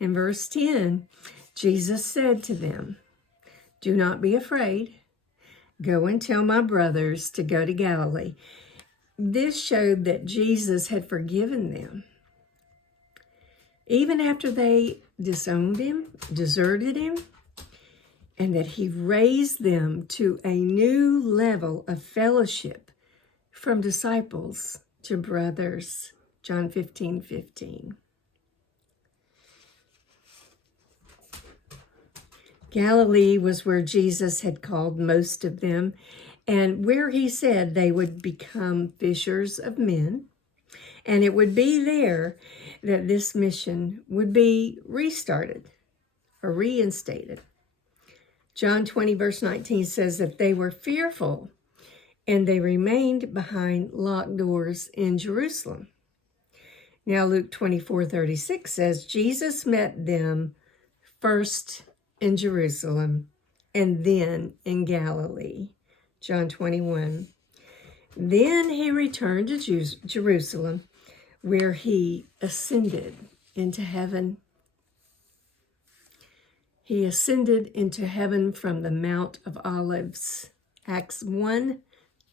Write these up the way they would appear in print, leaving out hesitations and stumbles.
In verse 10, Jesus said to them, "Do not be afraid. Go and tell my brothers to go to Galilee." This showed that Jesus had forgiven them. Even after they disowned him, deserted him, and that he raised them to a new level of fellowship from disciples to brothers. John 15:15. Galilee was where Jesus had called most of them, and where he said they would become fishers of men. And it would be there that this mission would be restarted or reinstated. John 20, verse 19 says that they were fearful and they remained behind locked doors in Jerusalem. Now, Luke 24:36 says, Jesus met them first in Jerusalem and then in Galilee. John 21. Then he returned to Jerusalem, where he ascended into heaven. He ascended into heaven from the Mount of Olives. Acts 1,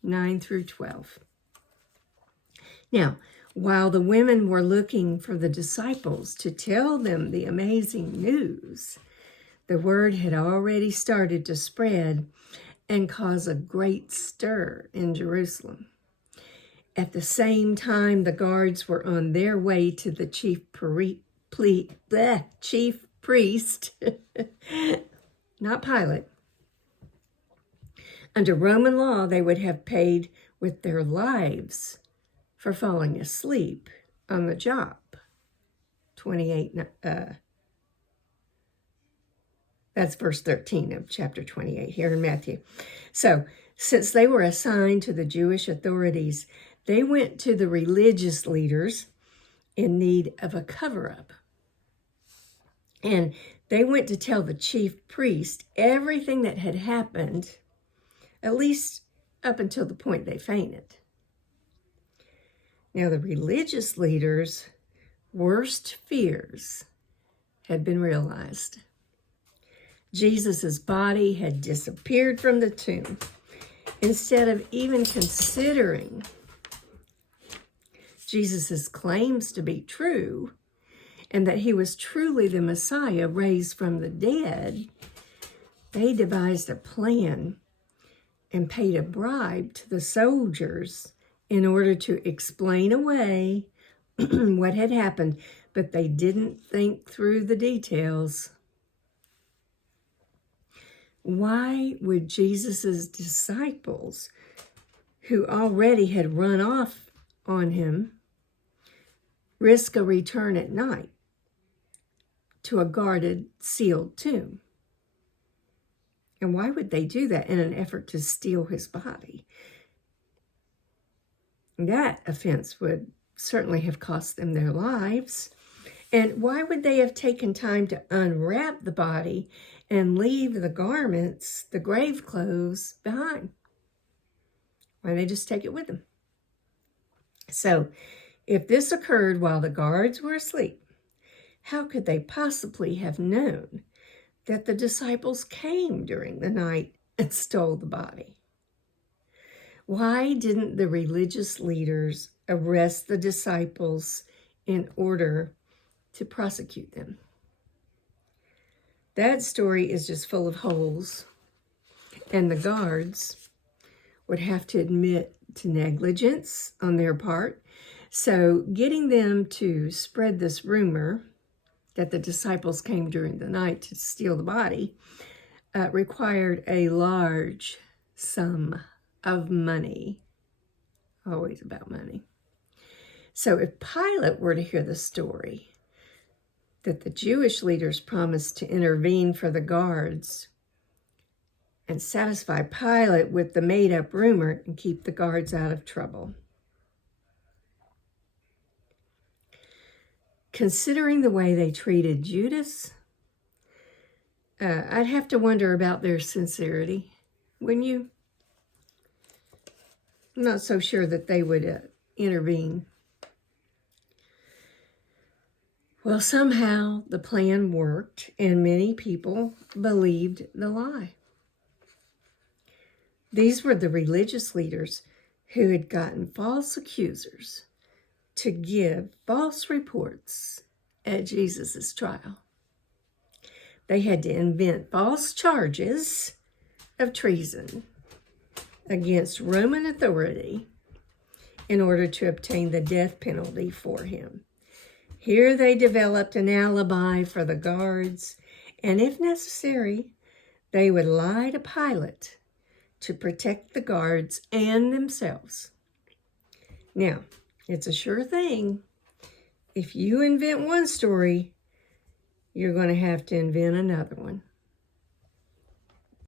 9 through 12. Now, while the women were looking for the disciples to tell them the amazing news, the word had already started to spread and cause a great stir in Jerusalem. At the same time, the guards were on their way to the chief priest, not Pilate. Under Roman law, they would have paid with their lives for falling asleep on the job. 28. That's verse 13 of chapter 28 here in Matthew. So, since they were assigned to the Jewish authorities, they went to the religious leaders in need of a cover-up. And they went to tell the chief priest everything that had happened, at least up until the point they fainted. Now, the religious leaders' worst fears had been realized. Jesus' body had disappeared from the tomb. Instead of even considering Jesus' claims to be true and that he was truly the Messiah raised from the dead, they devised a plan and paid a bribe to the soldiers in order to explain away what had happened, but they didn't think through the details. Why would Jesus' disciples, who already had run off on him, risk a return at night to a guarded, sealed tomb? And why would they do that in an effort to steal his body? That offense would certainly have cost them their lives. And why would they have taken time to unwrap the body and leave the garments, the grave clothes, behind? Why didn't they just take it with them? So, if this occurred while the guards were asleep, how could they possibly have known that the disciples came during the night and stole the body? Why didn't the religious leaders arrest the disciples in order to prosecute them? That story is just full of holes, and the guards would have to admit to negligence on their part. So getting them to spread this rumor that the disciples came during the night to steal the body required a large sum of money. Always about money. So if Pilate were to hear the story that the Jewish leaders promised to intervene for the guards and satisfy Pilate with the made-up rumor and keep the guards out of trouble. Considering the way they treated Judas, I'd have to wonder about their sincerity, wouldn't you? I'm not so sure that they would intervene. Well, somehow the plan worked, and many people believed the lie. These were the religious leaders who had gotten false accusers to give false reports at Jesus' trial. They had to invent false charges of treason against Roman authority in order to obtain the death penalty for him. Here they developed an alibi for the guards, and if necessary, they would lie to Pilate to protect the guards and themselves. Now, it's a sure thing. If you invent one story, you're going to have to invent another one.